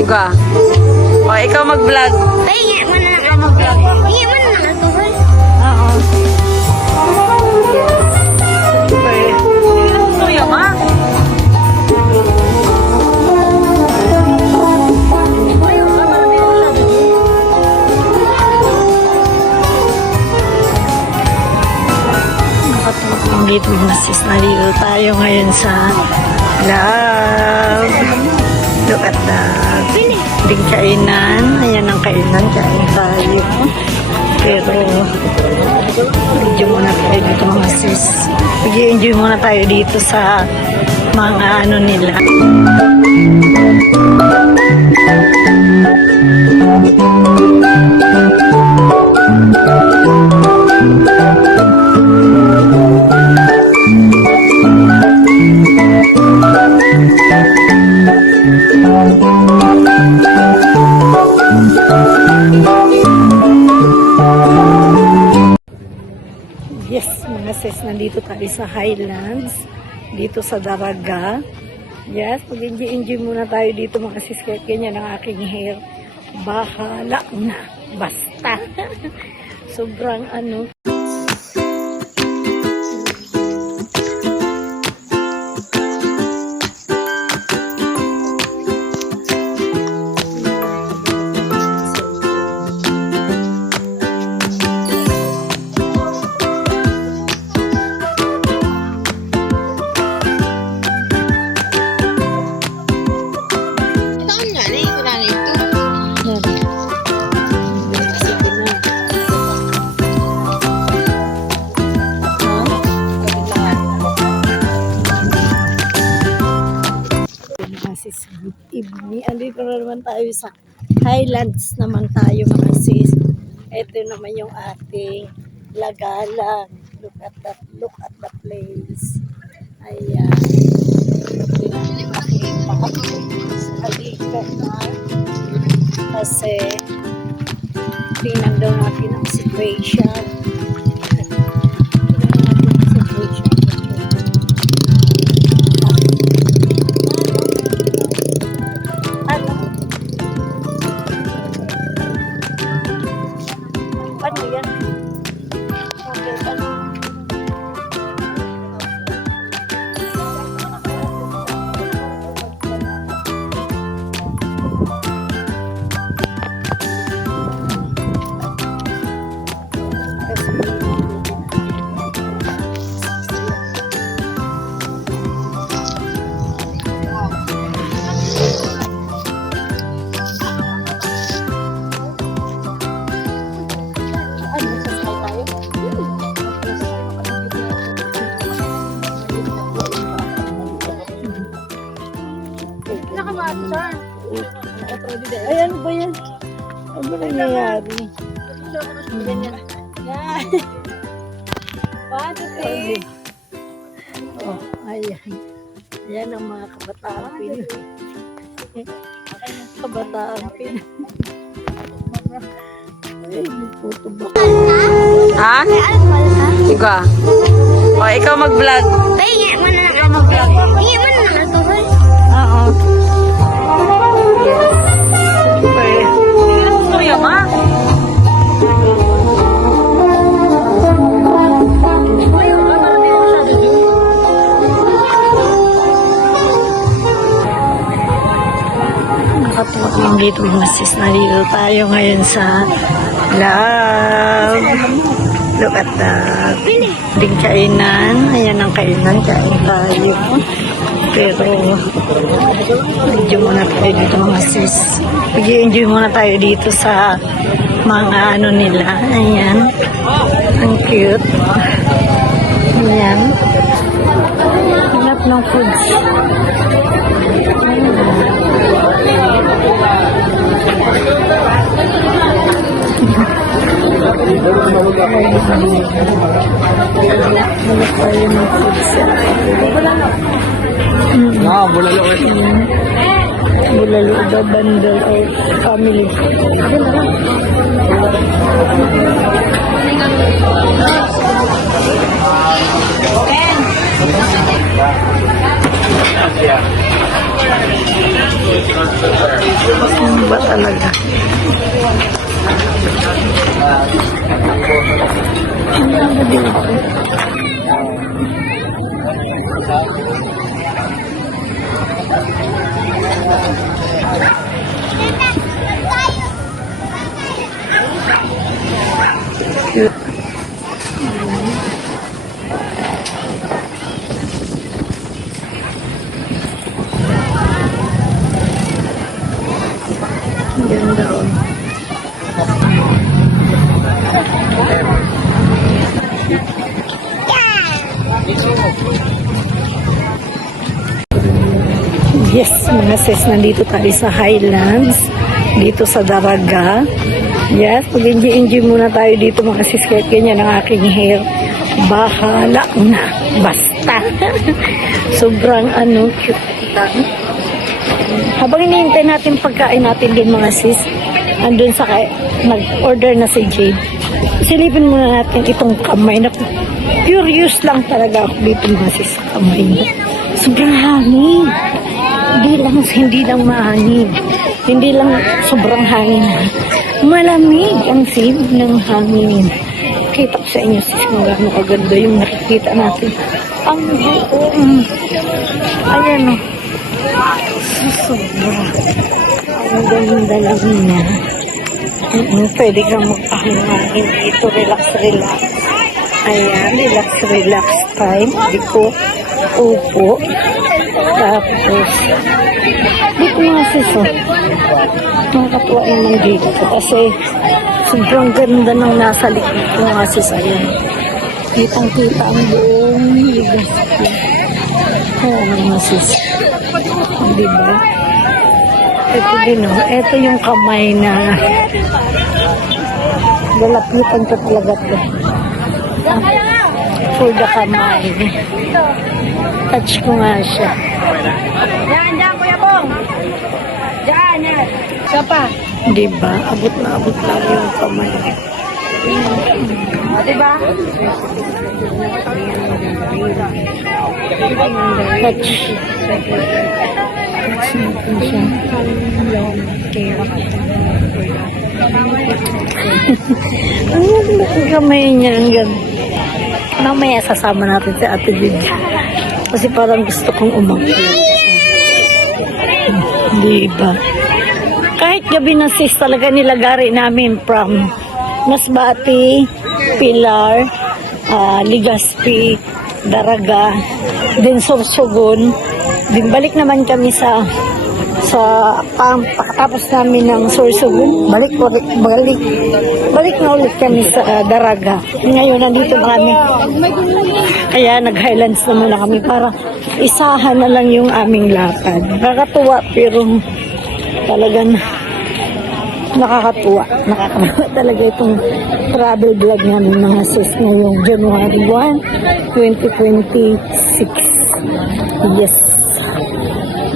Diba? O, ikaw mag-vlog. Pahinga mo na lang ako mag-vlog. Pahinga mo na lang ako. Oo. Okay. Kuya, ma. Nakatulong dito masis na dito tayo ngayon sa love. Look at that. Ding kainan. Ayan ang kainan. Kain tayo. Pero medyo muna tayo dito mga sis. Mag-enjoy muna tayo dito sa mga ano nila. Yes, mga sis, nandito tayo sa Highlands, dito sa Daraga. Yes, mag-enjoy muna tayo dito mga sis, kahit ganyan ang aking hair. Bahala na, basta. Sobrang ano. Good evening. Andito na naman tayo sa Highlands naman tayo mga sis. Ito naman yung ating lagalan. Look at the place. Ayan. Halika na. Kasi tingnan daw natin ang situation. Ano yan? Okay, ano? Ay, ano ba yan? Ano ba nangyayari? Ganyan. Yan. Pati. Oh, ayan. Ayan ang mga kabataan Pinoy. Kabataan Pinoy. Ay, may puto ba? Ha? Diba? O, ikaw mag-vlog. Pahinga mo na lang ako mag-vlog. Pahinga mo na lang ako. Oo. Yes. Okay. Kuya, ma. Nakatulong dito masis na dito tayo ngayon sa love. Look at that. Ding kainan. Ayan ang kainan. Kain tayo. Pero medyo muna tayo dito mga sis. Mag-enjoy muna tayo dito sa mga ano nila. Ayan. Ang cute. Ayan. Hanap ng foods. Hanap tayo ng foods. Bulalo ito. Bulalo, the bundle of family. Ano ba talaga? Ano ba dito? Cute. Ganda oh. Yes, mga sis, nandito tayo sa Highlands, dito sa Daraga. Yes, mag-enjoy muna tayo dito mga sis, kahit ganyan ang aking hair. Bahala na, basta. Sobrang cute lang. Habang hinihintay natin pagkain natin din mga sis, andun sa nag-order na si Jade. Silipin muna natin itong kamay na curious lang talaga ako dito mga sis sa kamay niya. Sobrang hangin. Hindi lang mahangin. Hindi lang sobrang hangin. Malamig ang sib ng hangin. Kita ko sa inyo sis kung gaano kaganda yung nakikita natin. Ang buong. Ayan o. Sobra. Ang ganda lang niya. Pwede kang magpahangin dito. Relax. Ayan. Relax time. Dito. Upo. Tapos dito mga sis nakakatuwa naman dito kasi sobrang ganda ng nasa likod ko mga sis. Ayan, kitang kita ang buong Legazpi. Ayan mga sis, diba? Ito din o, ito yung kamay na lalapitan ko talaga ito for the kamay. Touch ko nga siya. Diyan, Kuya Bong. Diyan, yan. Isa pa. Diba? Abot na yung kamay. Diba? Touch. Touch natin siya. Ang laki kamay niya. Ang ganda. Mamaya sasama natin si Ate Lydia. Kasi parang gusto kong umakyat. Diba? Kahit gabi na sis talaga nilagari namin from Masbate, Pilar, Legazpi, Daraga, din Sorsogon. Din balik naman kami sa pagkatapos namin ng Sorsogon. Balik na ulit kami sa Daraga. Ngayon nandito na kami. Kaya nag-Highlands naman na kami para isahan na lang yung aming lakad. Nakakatuwa pero talagang nakakatuwa talaga itong travel vlog namin mga sis ngayong January 1, 2026. Yes.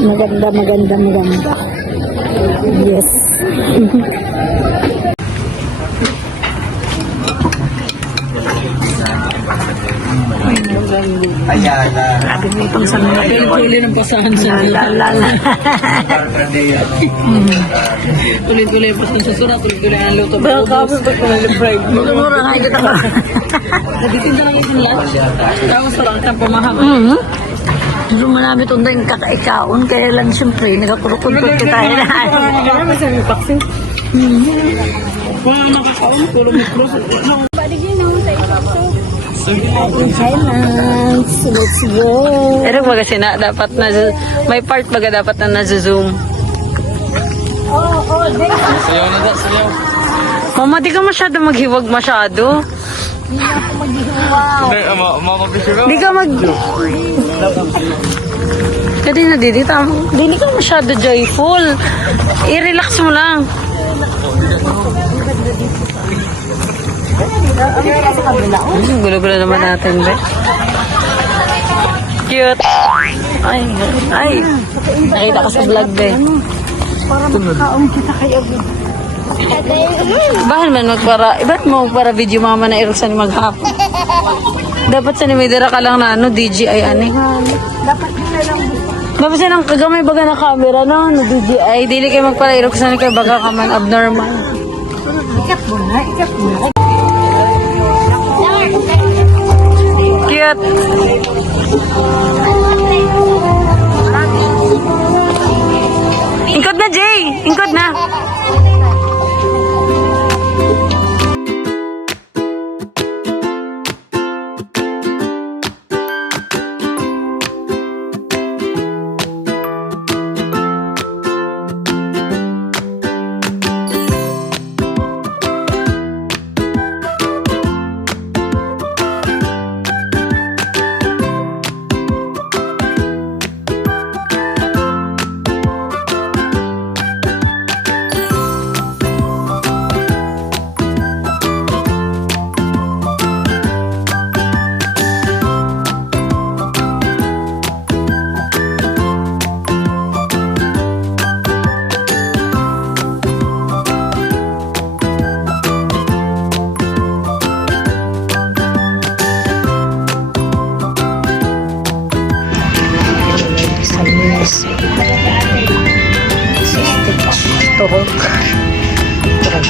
Maganda. Yes. Grabe may pang sa mga Tuloy ng pasahan siya. la. Tuloy ang pasahan siya. Sura, tuloy ang luto. Pero kapag ba't ko na-fried? Mura nga ito ako. Nagtitinda lang yung lunch. Tapos parang kang pamaham. Gusto mo namin ito yung kakaikaon. Kaya lang siyempre, nagkakurukod-kod ka tayo na. Kaya may sabi paksin. Wala nakakaon. Puro may cross. Highlands, let's go. Pero baga sina, dapat na, may part baga dapat na na-zoom. Sayaw na da, sayaw. Mama, di ka masyado maghiwag masyado. Di ka mag... Kasi na, di ka masyado joyful. I-relax mo lang. Gulo-gulo naman natin, be. Cute. Ay. Nakita ka sa vlog, be. Para magkaon kita kayo. Bahal man iba't mo para video mama na iruksan ni maghapon. Dapat sa ni may dira ka lang na DJI ani. Dapat din na lang gusto. Mabasa ng kagamay baga na camera, no? Na DJI. Dili kayo magpalairog sa kayo baga ka man abnormal. Cute. Ingkod na, Jay! Ingkod na!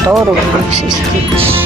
Turog si Stitch.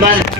Baba.